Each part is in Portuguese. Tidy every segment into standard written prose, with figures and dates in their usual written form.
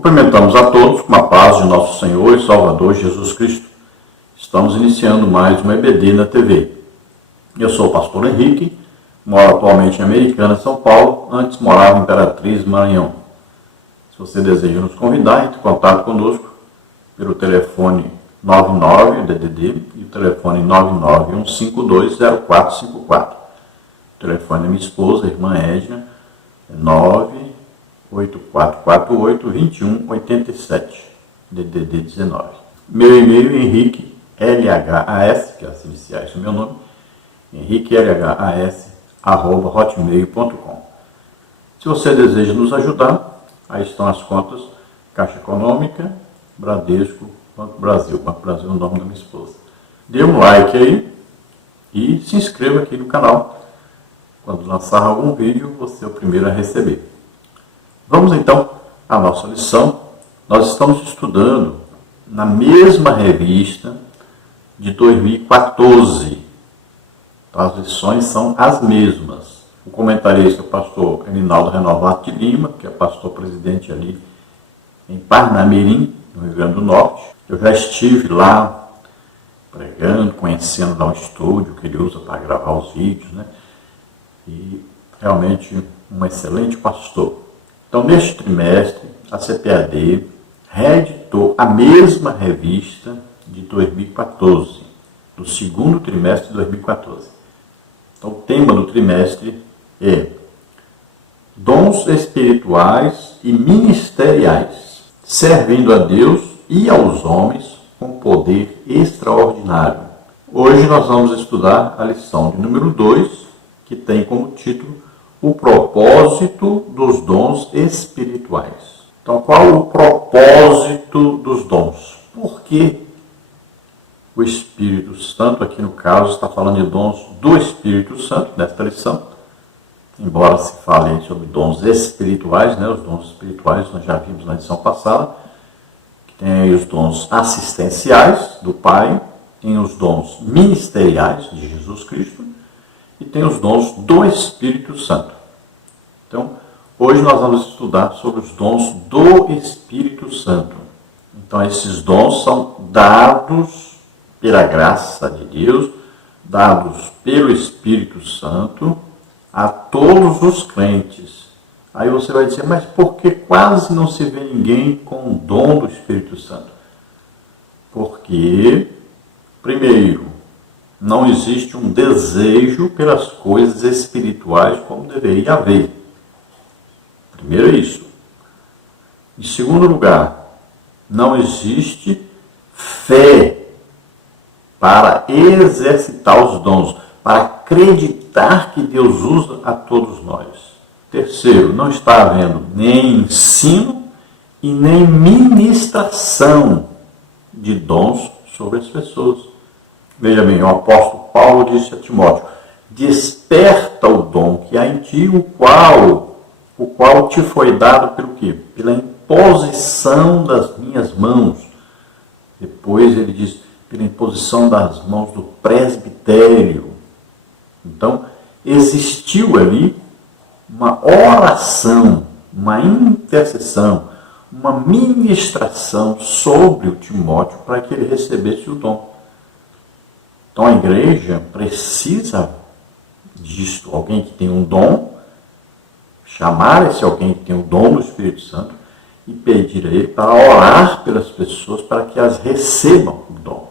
Cumprimentamos a todos com a paz de nosso Senhor e Salvador Jesus Cristo. Estamos iniciando mais um EBD na TV. Eu sou o pastor Henrique, moro atualmente em Americana, São Paulo, antes morava em Imperatriz, Maranhão. Se você deseja nos convidar, entre em contato conosco pelo telefone 99-DDD e o telefone 991520454. O telefone da minha esposa, a irmã Edna, é 98448-2187, DDD 19. Meu e-mail é Henrique LHAS, que é as iniciais do meu nome, henriquelhas@hotmail.com. Se você deseja nos ajudar, aí estão as contas Caixa Econômica, Bradesco, Banco Brasil. Banco Brasil é o nome da minha esposa. Dê um like aí e se inscreva aqui no canal. Quando lançar algum vídeo, você é o primeiro a receber. Vamos então à nossa lição. Nós estamos estudando na mesma revista de 2014. As lições são as mesmas. O comentarista é o pastor Elinaldo Renovato de Lima, que é pastor presidente ali em Parnamirim, no Rio Grande do Norte. Eu já estive lá pregando, conhecendo lá o estúdio que ele usa para gravar os vídeos, né? E realmente um excelente pastor. Então, neste trimestre, a CPAD reeditou a mesma revista de 2014, do segundo trimestre de 2014. Então, o tema do trimestre é Dons espirituais e ministeriais, servindo a Deus e aos homens com poder extraordinário. Hoje nós vamos estudar a lição de número 2, que tem como título o propósito dos dons espirituais. Então, qual o propósito dos dons? Por que o Espírito Santo, aqui no caso, está falando de dons do Espírito Santo, nesta lição, embora se fale sobre dons espirituais, né? Os dons espirituais nós já vimos na lição passada, que tem aí os dons assistenciais do Pai, tem os dons ministeriais de Jesus Cristo, e tem os dons do Espírito Santo. Então, hoje nós vamos estudar sobre os dons do Espírito Santo. Então, esses dons são dados pela graça de Deus, dados pelo Espírito Santo a todos os crentes. Aí você vai dizer, mas por que quase não se vê ninguém com o dom do Espírito Santo? Porque, primeiro, não existe um desejo pelas coisas espirituais como deveria haver. Primeiro é isso. Em segundo lugar, não existe fé para exercitar os dons, para acreditar que Deus usa a todos nós. Terceiro, não está havendo nem ensino e nem ministração de dons sobre as pessoas. Veja bem, o apóstolo Paulo disse a Timóteo, desperta o dom que há em ti, o qual te foi dado pelo quê? Pela imposição das minhas mãos. Depois ele diz, pela imposição das mãos do presbitério. Então, existiu ali uma oração, uma intercessão, uma ministração sobre o Timóteo para que ele recebesse o dom. Então a igreja precisa disto, alguém que tem um dom, chamar esse alguém que tem o dom do Espírito Santo e pedir a ele para orar pelas pessoas para que elas recebam o dom.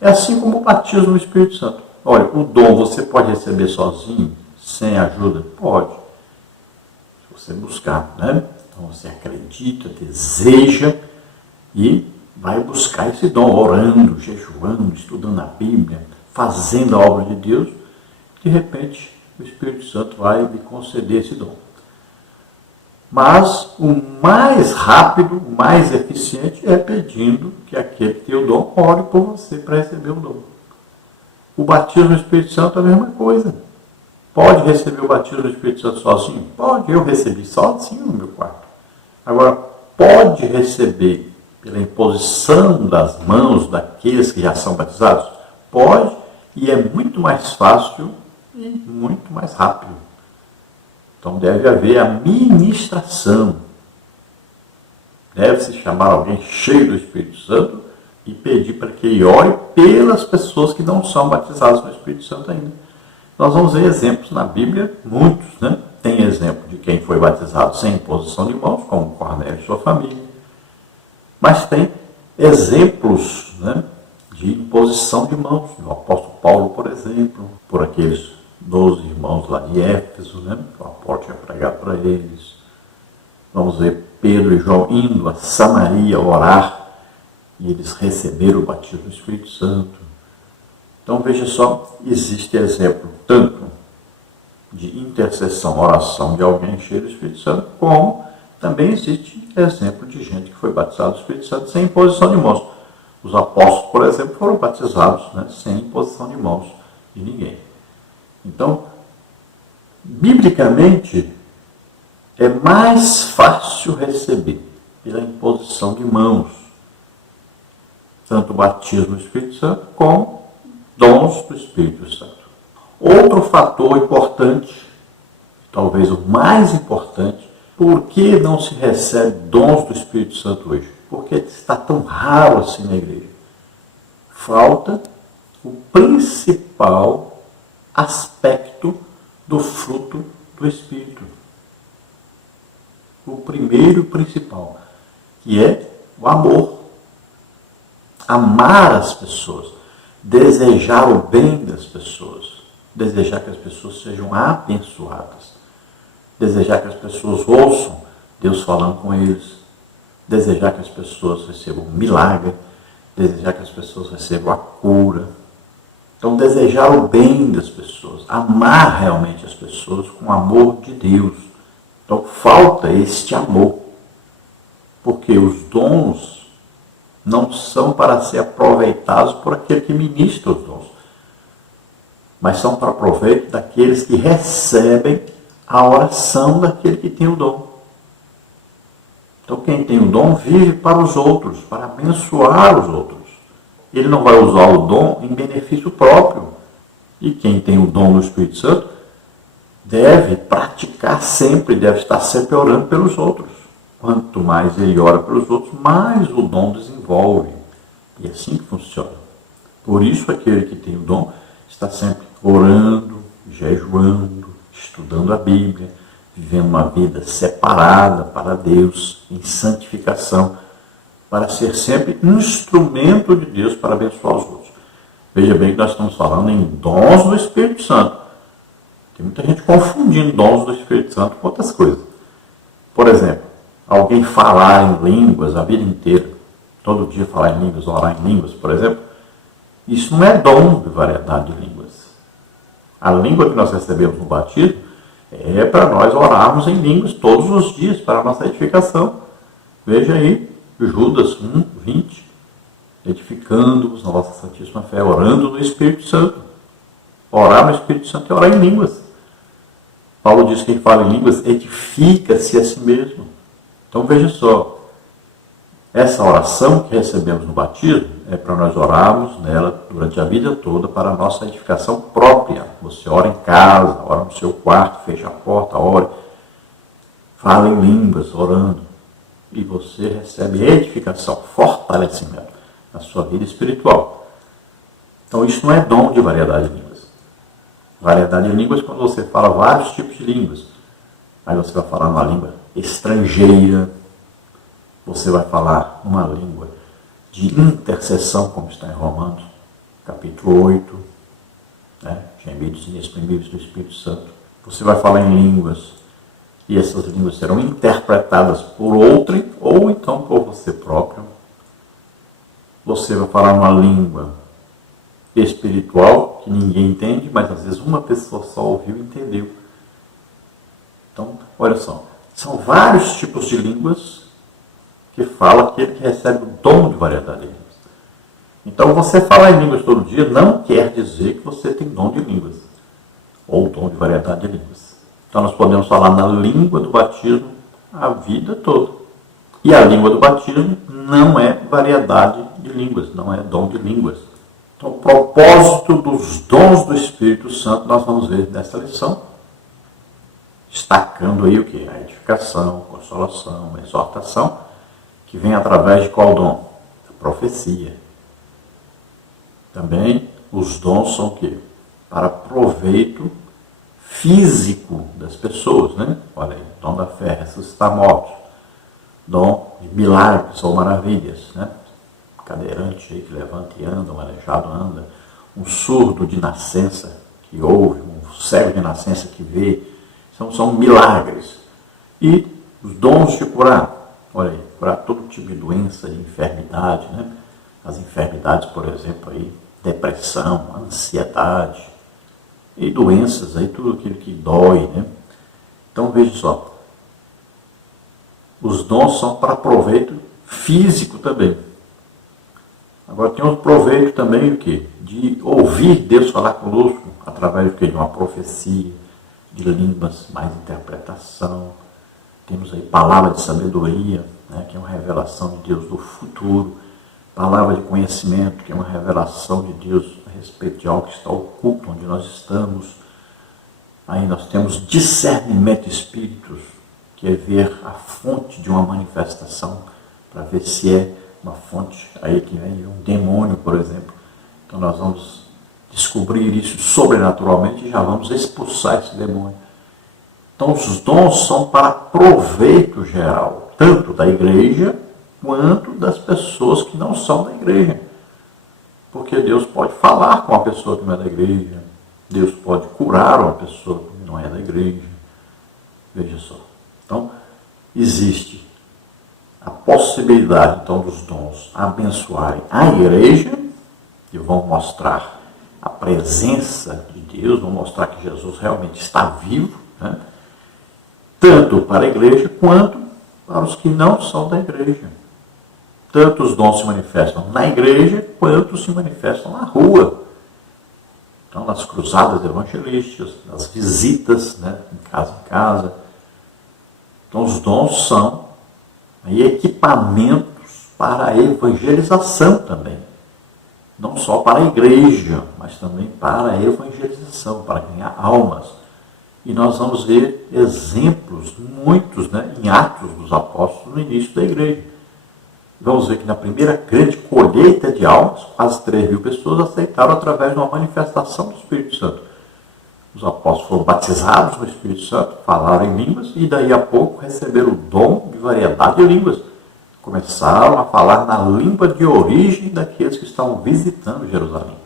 É assim como o batismo no Espírito Santo. Olha, o dom você pode receber sozinho, sem ajuda? Pode. Se você buscar, né? Então você acredita, deseja e vai buscar esse dom, orando, jejuando, estudando a Bíblia, fazendo a obra de Deus. De repente, o Espírito Santo vai lhe conceder esse dom. Mas o mais rápido, o mais eficiente é pedindo que aquele que tem o dom ore por você para receber o dom. O batismo do Espírito Santo é a mesma coisa. Pode receber o batismo do Espírito Santo sozinho? Pode, eu recebi sozinho no meu quarto. Agora, pode receber pela imposição das mãos daqueles que já são batizados? Pode, e é muito mais fácil e muito mais rápido. Então deve haver a ministração. deve-se chamar alguém cheio do Espírito Santo e pedir para que ele ore pelas pessoas que não são batizadas no Espírito Santo ainda. Nós vamos ver exemplos na Bíblia, muitos, né? Tem exemplo de quem foi batizado sem imposição de mãos, como Cornélio e sua família. Mas tem exemplos, né, de imposição de mãos. O apóstolo Paulo, por exemplo, por aqueles 12 irmãos lá de Éfeso, né, que o apóstolo tinha pregado para eles. Vamos ver Pedro e João indo a Samaria orar, e eles receberam o batismo do Espírito Santo. Então veja só, existe exemplo tanto de intercessão, oração de alguém cheio do Espírito Santo, como também existe exemplo de gente que foi batizada do Espírito Santo sem imposição de mãos. Os apóstolos, por exemplo, foram batizados, né, sem imposição de mãos de ninguém. Então, biblicamente, é mais fácil receber pela imposição de mãos, tanto o batismo do Espírito Santo como dons do Espírito Santo. Outro fator importante, talvez o mais importante, por que não se recebe dons do Espírito Santo hoje? Porque está tão raro assim na igreja. Falta o principal aspecto do fruto do Espírito. O primeiro e principal, que é o amor. Amar as pessoas, desejar o bem das pessoas, desejar que as pessoas sejam abençoadas, desejar que as pessoas ouçam Deus falando com eles, desejar que as pessoas recebam um milagre, desejar que as pessoas recebam a cura. Então, desejar o bem das pessoas, amar realmente as pessoas com o amor de Deus. Então, falta este amor, porque os dons não são para ser aproveitados por aquele que ministra os dons, mas são para proveito daqueles que recebem a oração daquele que tem o dom. Então, quem tem o dom vive para os outros, para abençoar os outros. Ele não vai usar o dom em benefício próprio. E quem tem o dom do Espírito Santo deve praticar sempre, deve estar sempre orando pelos outros. Quanto mais ele ora pelos outros, mais o dom desenvolve. E é assim que funciona. Por isso, aquele que tem o dom está sempre orando, jejuando, estudando a Bíblia, vivendo uma vida separada para Deus, em santificação, para ser sempre instrumento de Deus para abençoar os outros. Veja bem que nós estamos falando em dons do Espírito Santo. Tem muita gente confundindo dons do Espírito Santo com outras coisas. Por exemplo, alguém falar em línguas a vida inteira, todo dia falar em línguas, orar em línguas, por exemplo, isso não é dom de variedade de línguas. A língua que nós recebemos no batismo é para nós orarmos em línguas todos os dias, para a nossa edificação. Veja aí, Judas 1, 20, edificando-vos na vossa santíssima fé, orando no Espírito Santo. Orar no Espírito Santo é orar em línguas. Paulo diz que quem fala em línguas edifica-se a si mesmo. Então veja só, essa oração que recebemos no batismo é para nós orarmos nela durante a vida toda para a nossa edificação própria. Você ora em casa, ora no seu quarto, fecha a porta, ore, fala em línguas, orando. E você recebe edificação, fortalecimento na sua vida espiritual. Então isso não é dom de variedade de línguas. Variedade de línguas é quando você fala vários tipos de línguas. Aí você vai falar uma língua estrangeira, você vai falar uma língua de intercessão, como está em Romanos, capítulo 8, né? Gemidos inexprimíveis do Espírito Santo. Você vai falar em línguas, e essas línguas serão interpretadas por outrem, ou então por você próprio. Você vai falar uma língua espiritual, que ninguém entende, mas às vezes uma pessoa só ouviu e entendeu. Então, olha só, são vários tipos de línguas que fala aquele que recebe o dom de variedade de línguas. Então, você falar em línguas todo dia não quer dizer que você tem dom de línguas, ou dom de variedade de línguas. Então, nós podemos falar na língua do batismo a vida toda. E a língua do batismo não é variedade de línguas, não é dom de línguas. Então, o propósito dos dons do Espírito Santo nós vamos ver nesta lição, destacando aí o que? A edificação, consolação, exortação que vem através de qual dom? Da profecia. Também os dons são o quê? Para proveito físico das pessoas, né? Olha aí, dom da fé, ressuscitar mortos, dom de milagres ou maravilhas, né? Cadeirante aí que levanta e anda, um aleijado anda, um surdo de nascença que ouve, um cego de nascença que vê, são milagres. E os dons de curar, olha aí, curar todo tipo de doença, de enfermidade, né? As enfermidades, por exemplo, aí, depressão, ansiedade, e doenças, aí, tudo aquilo que dói, né? Então veja só, os dons são para proveito físico também. Agora tem outro proveito também o quê? De ouvir Deus falar conosco através do quê? De uma profecia, de línguas, mais interpretação. Temos aí palavra de sabedoria, né? Que é uma revelação de Deus do futuro. Palavra de conhecimento, que é uma revelação de Deus a respeito de algo que está oculto, onde nós estamos. Aí nós temos discernimento de espíritos, que é ver a fonte de uma manifestação, para ver se é uma fonte aí que vem de um demônio, por exemplo. Então nós vamos descobrir isso sobrenaturalmente e já vamos expulsar esse demônio. Então os dons são para proveito geral, tanto da igreja quanto das pessoas que não são da igreja. Porque Deus pode falar com uma pessoa que não é da igreja, Deus pode curar uma pessoa que não é da igreja. Veja só. Então, existe a possibilidade, então, dos dons abençoarem a igreja, e vão mostrar a presença de Deus, vão mostrar que Jesus realmente está vivo, né? Tanto para a igreja quanto para os que não são da igreja. Tanto os dons se manifestam na igreja, quanto se manifestam na rua. Então, nas cruzadas evangelísticas, nas visitas, né, em casa. Então, os dons são aí equipamentos para a evangelização também. Não só para a igreja, mas também para a evangelização, para ganhar almas. E nós vamos ver exemplos, muitos, né, em Atos dos Apóstolos, no início da igreja. Vamos ver que na primeira grande colheita de almas, quase 3.000 pessoas aceitaram através de uma manifestação do Espírito Santo. Os apóstolos foram batizados no Espírito Santo, falaram em línguas e daí a pouco receberam o dom de variedade de línguas. Começaram a falar na língua de origem daqueles que estavam visitando Jerusalém.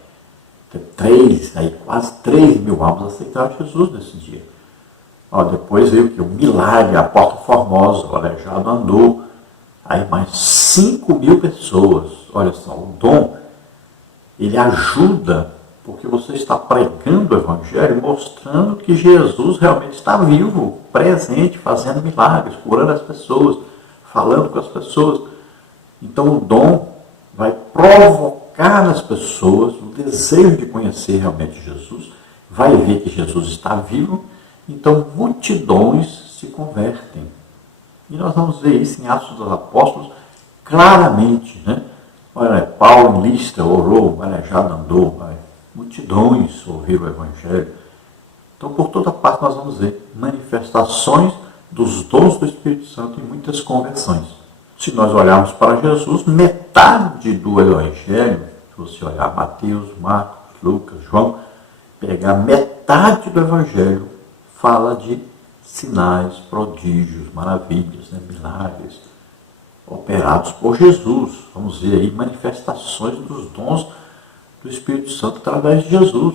Quase 3.000 almas aceitaram Jesus nesse dia. Depois veio o milagre, a porta formosa, o aleijado andou. Aí mais 5.000 pessoas. Olha só, o dom, ele ajuda, porque você está pregando o Evangelho, mostrando que Jesus realmente está vivo, presente, fazendo milagres, curando as pessoas, falando com as pessoas. Então o dom vai provocar nas pessoas o desejo de conhecer realmente Jesus, vai ver que Jesus está vivo, então multidões se convertem. E nós vamos ver isso em Atos dos Apóstolos claramente, né? Olha, Paulo em Listra orou, o aleijado andou, multidões ouviram o Evangelho. Então, por toda parte nós vamos ver manifestações dos dons do Espírito Santo e muitas conversões. Se nós olharmos para Jesus, metade do Evangelho, se você olhar Mateus, Marcos, Lucas, João, pegar metade do Evangelho, fala de sinais, prodígios, maravilhas, né, milagres operados por Jesus. Vamos ver aí manifestações dos dons do Espírito Santo através de Jesus.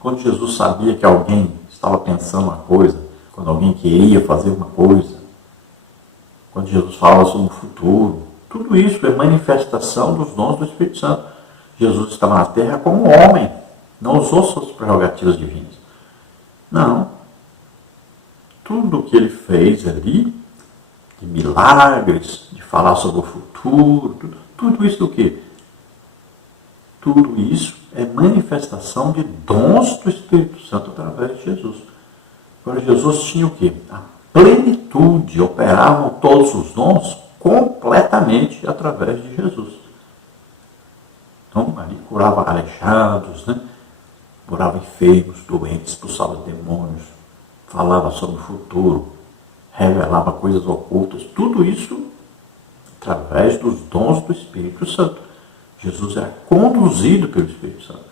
Quando Jesus sabia que alguém estava pensando uma coisa, quando alguém queria fazer uma coisa, quando Jesus falava sobre o futuro, tudo isso é manifestação dos dons do Espírito Santo. Jesus estava na terra como homem, não usou suas prerrogativas divinas. Não. Tudo o que ele fez ali, de milagres, de falar sobre o futuro, tudo isso do quê? Tudo isso é manifestação de dons do Espírito Santo através de Jesus. Agora, Jesus tinha o quê? A plenitude, operavam todos os dons completamente através de Jesus. Então, ali curava aleijados, né? Curava enfermos, doentes, expulsava demônios, falava sobre o futuro, revelava coisas ocultas, tudo isso através dos dons do Espírito Santo. Jesus era conduzido pelo Espírito Santo.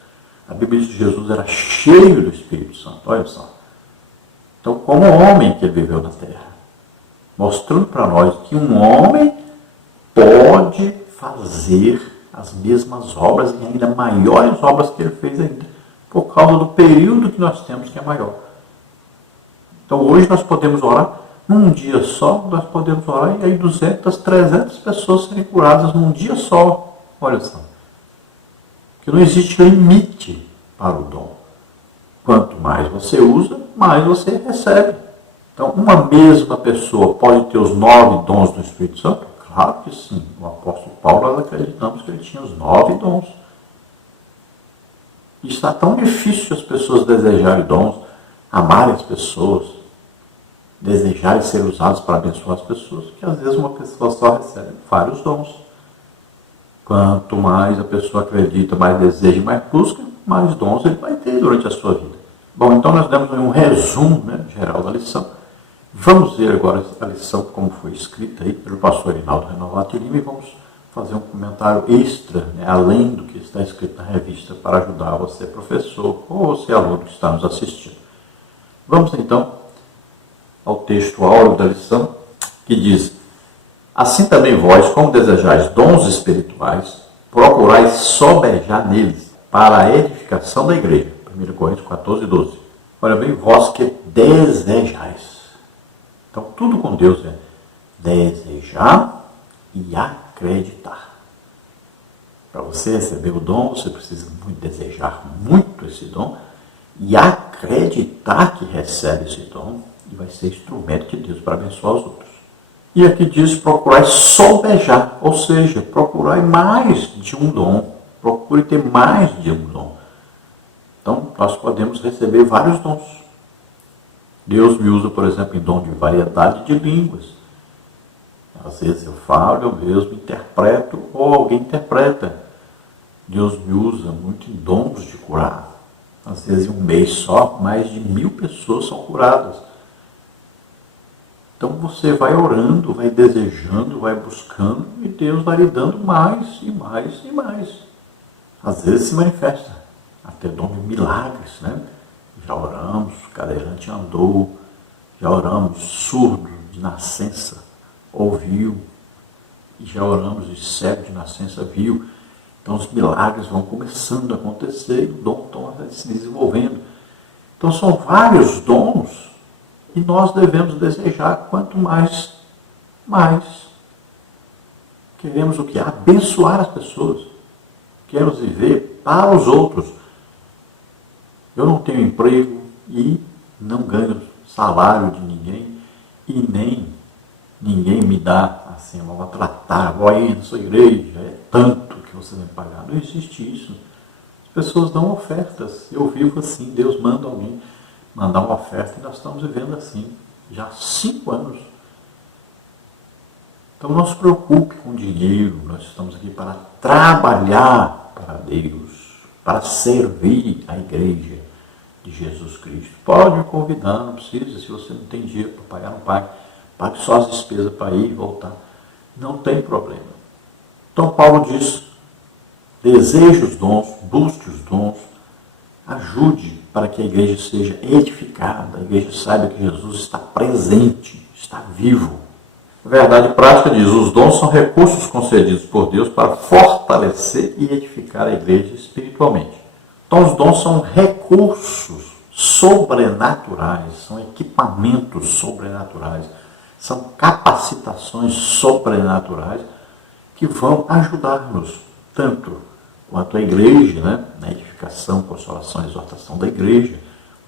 A Bíblia diz que Jesus era cheio do Espírito Santo. Olha só. Então, como homem que ele viveu na terra, mostrando para nós que um homem pode fazer as mesmas obras e ainda maiores obras que ele fez ainda, por causa do período que nós temos que é maior. Então hoje nós podemos orar num dia só, nós podemos orar e aí 200, 300 pessoas serem curadas num dia só. Olha só. Que não existe limite para o dom. Quanto mais você usa, mais você recebe. Então uma mesma pessoa pode ter os 9 dons do Espírito Santo? Claro que sim. O apóstolo Paulo, nós acreditamos que ele tinha os 9 dons. E está tão difícil as pessoas desejarem dons, amarem as pessoas, desejarem ser usados para abençoar as pessoas, que às vezes uma pessoa só recebe vários dons. Quanto mais a pessoa acredita, mais deseja, mais busca, mais dons ele vai ter durante a sua vida. Bom, então nós demos um resumo, geral da lição. Vamos ver agora a lição como foi escrita aí pelo pastor Rinaldo Renovato Lima e vamos fazer um comentário extra, além do que está escrito na revista, para ajudar você, professor, ou você, aluno que está nos assistindo. Vamos então ao texto áureo da lição, que diz: assim também vós, como desejais dons espirituais, procurais sobejar neles, para a edificação da igreja. 1 Coríntios 14, 12. Olha bem, vós que desejais. Então, tudo com Deus é desejar e acreditar. Para você receber o dom, você precisa muito desejar muito esse dom e acreditar que recebe esse dom e vai ser instrumento de Deus para abençoar os outros. E aqui diz procurar sobejar, ou seja, procurar mais de um dom. Procure ter mais de um dom. Então, nós podemos receber vários dons. Deus me usa, por exemplo, em dom de variedade de línguas. Às vezes eu falo, eu mesmo interpreto, ou alguém interpreta. Deus me usa muito em dons de curar. Às vezes em um mês só, mais de 1000 pessoas são curadas. Então você vai orando, vai desejando, vai buscando, e Deus vai lhe dando mais e mais e mais. Às vezes se manifesta até dom de milagres, Já oramos, cadeirante andou, já oramos, surdo de nascença ouviu, e já oramos, e cego de nascença viu. Então os milagres vão começando a acontecer e o dom está se desenvolvendo. Então são vários dons e nós devemos desejar quanto mais, mais. Queremos o quê? Abençoar as pessoas. Queremos viver para os outros. Eu não tenho emprego e não ganho salário de ninguém e nem ninguém me dá assim, uma maltratar, vou aí na sua igreja, é tanto que você vai pagar. Não existe isso. As pessoas dão ofertas. Eu vivo assim, Deus manda alguém mandar uma oferta e nós estamos vivendo assim, já há 5 anos. Então não se preocupe com dinheiro, nós estamos aqui para trabalhar para Deus, para servir a igreja de Jesus Cristo. Pode me convidar, não precisa, se você não tem dinheiro para pagar, não pague. Pague só as despesas para ir e voltar. Não tem problema. Então Paulo diz, deseje os dons, busque os dons, ajude para que a igreja seja edificada, a igreja saiba que Jesus está presente, está vivo. A verdade prática diz, os dons são recursos concedidos por Deus para fortalecer e edificar a igreja espiritualmente. Então os dons são recursos sobrenaturais, são equipamentos sobrenaturais, são capacitações sobrenaturais que vão ajudar-nos, tanto quanto a igreja, na edificação, consolação e exortação da igreja,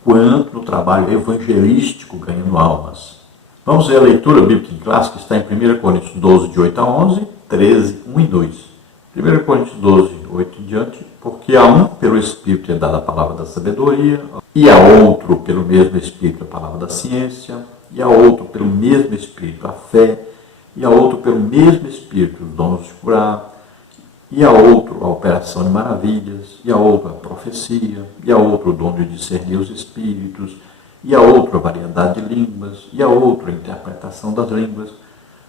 quanto no trabalho evangelístico ganhando almas. Vamos ver a leitura bíblica em classe, que está em 1 Coríntios 12, de 8 a 11, 13, 1 e 2. 1 Coríntios 12, 8 em diante, porque a um pelo Espírito é dada a palavra da sabedoria, e a outro pelo mesmo Espírito a palavra da ciência, e a outro pelo mesmo Espírito a fé, e a outro pelo mesmo Espírito os dons de curar, e a outro a operação de maravilhas, e a outro a profecia, e a outro o dom de discernir os espíritos, e a outro a variedade de línguas, e a outro a interpretação das línguas.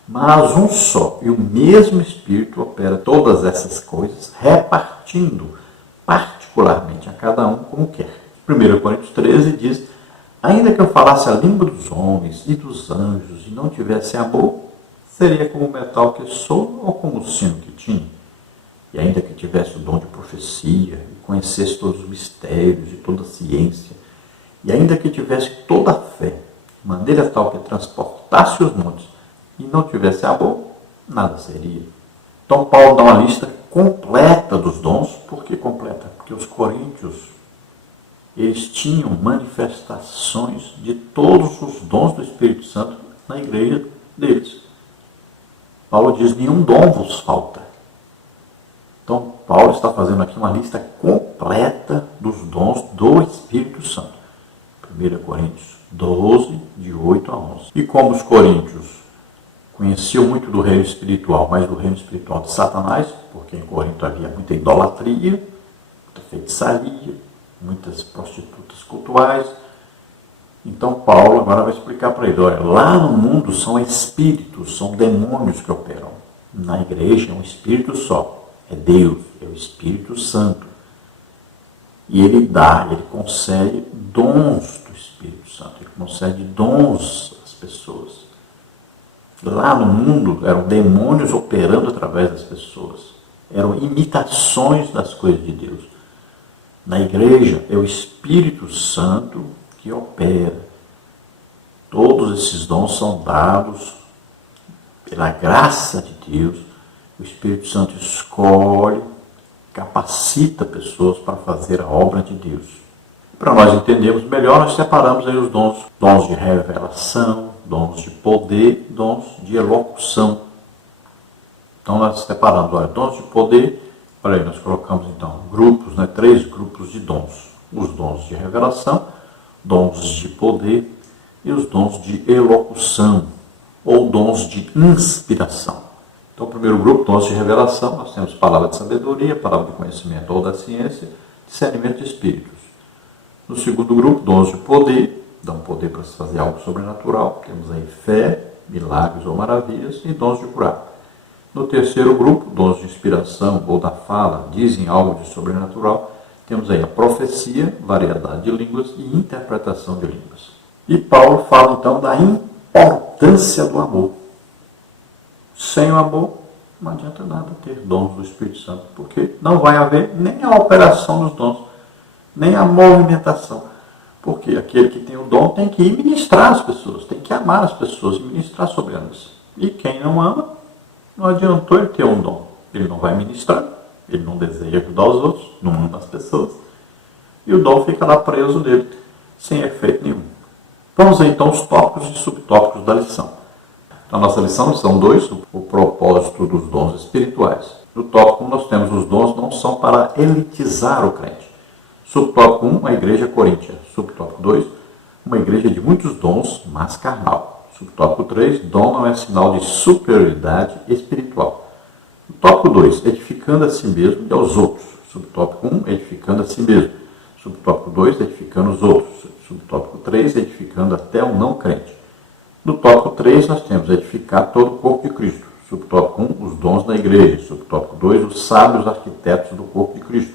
Mas um só e o mesmo Espírito opera todas essas coisas, repartindo particularmente a cada um como quer. 1 Coríntios 13 diz: ainda que eu falasse a língua dos homens e dos anjos e não tivesse amor, seria como o metal que sou ou como o sino que tinha. E ainda que tivesse o dom de profecia, e conhecesse todos os mistérios e toda a ciência, e ainda que tivesse toda a fé, de maneira tal que transportasse os montes, e não tivesse amor, nada seria. Então Paulo dá uma lista completa dos dons. Por que completa? Porque os coríntios, eles tinham manifestações de todos os dons do Espírito Santo na igreja deles. Paulo diz: nenhum dom vos falta. Então, Paulo está fazendo aqui uma lista completa dos dons do Espírito Santo. 1 Coríntios 12, de 8 a 11. E como os coríntios conheciam muito do reino espiritual, mas do reino espiritual de Satanás, porque em Corinto havia muita idolatria, muita feitiçaria, muitas prostitutas cultuais. Então Paulo agora vai explicar para ele: olha, lá no mundo são espíritos, são demônios que operam. Na igreja é um espírito só. É Deus, é o Espírito Santo. E ele concede dons do Espírito Santo, ele concede dons às pessoas. Lá no mundo eram demônios operando através das pessoas, eram imitações das coisas de Deus. Na igreja é o Espírito Santo que opera. Todos esses dons são dados pela graça de Deus. O Espírito Santo escolhe, capacita pessoas para fazer a obra de Deus. Para nós entendermos melhor, nós separamos aí os dons. Dons de revelação, dons de poder, dons de elocução. Então nós separamos, olha, dons de poder, olha aí, nós colocamos então grupos, 3 grupos de dons. Os dons de revelação, dons de poder e os dons de elocução, ou dons de inspiração. Então, o primeiro grupo, dons de revelação, nós temos palavra de sabedoria, palavra de conhecimento ou da ciência, discernimento de espíritos. No segundo grupo, dons de poder, dão poder para se fazer algo sobrenatural. Temos aí fé, milagres ou maravilhas e dons de curar. No terceiro grupo, dons de inspiração ou da fala, dizem algo de sobrenatural. Temos aí a profecia, variedade de línguas e interpretação de línguas. E Paulo fala então da importância do amor. Sem o amor, não adianta nada ter dons do Espírito Santo, porque não vai haver nem a operação dos dons, nem a movimentação. Porque aquele que tem o dom tem que ir ministrar as pessoas, tem que amar as pessoas e ministrar sobre elas. E quem não ama, não adiantou ele ter um dom. Ele não vai ministrar, ele não deseja ajudar os outros, não ama as pessoas. E o dom fica lá preso nele, sem efeito nenhum. Vamos ver então os tópicos e subtópicos da lição. Então, a nossa lição são 2, o propósito dos dons espirituais. No tópico 1, nós temos: os dons não são para elitizar o crente. Subtópico 1, a igreja coríntia. Subtópico 2, uma igreja de muitos dons, mas carnal. Subtópico 3, dom não é sinal de superioridade espiritual. No tópico 2, edificando a si mesmo e aos outros. Subtópico 1, edificando a si mesmo. Subtópico 2, edificando os outros. Subtópico 3, edificando até o não crente. No tópico 3, nós temos edificar todo o corpo de Cristo. Subtópico 1, os dons da igreja. Subtópico 2, os sábios arquitetos do corpo de Cristo.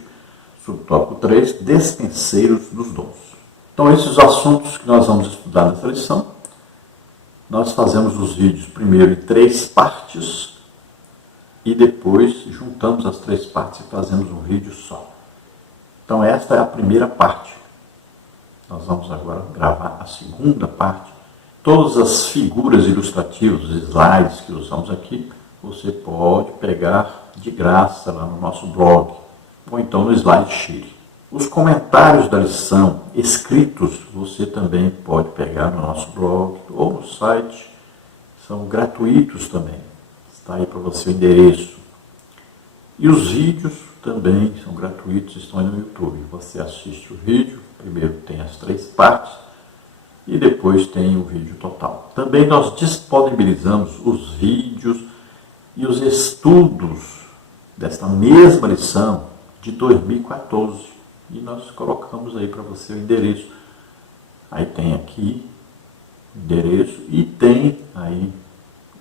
Subtópico 3, despenseiros dos dons. Então, esses assuntos que nós vamos estudar nessa lição, nós fazemos os vídeos primeiro em 3 partes e depois juntamos as 3 partes e fazemos um vídeo só. Então, esta é a primeira parte. Nós vamos agora gravar a segunda parte. Todas as figuras ilustrativas, os slides que usamos aqui, você pode pegar de graça lá no nosso blog, ou então no SlideShare. Os comentários da lição escritos, você também pode pegar no nosso blog ou no site, são gratuitos também. Está aí para você o endereço. E os vídeos também são gratuitos, estão aí no YouTube. Você assiste o vídeo, primeiro tem as 3 partes, e depois tem o vídeo total. Também nós disponibilizamos os vídeos e os estudos desta mesma lição de 2014. E nós colocamos aí para você o endereço. Aí tem aqui o endereço e tem aí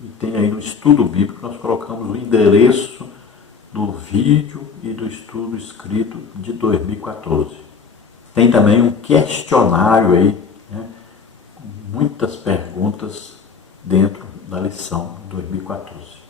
E tem aí no estudo bíblico, nós colocamos o endereço do vídeo e do estudo escrito de 2014. Tem também um questionário aí, né, com muitas perguntas dentro da lição 2014.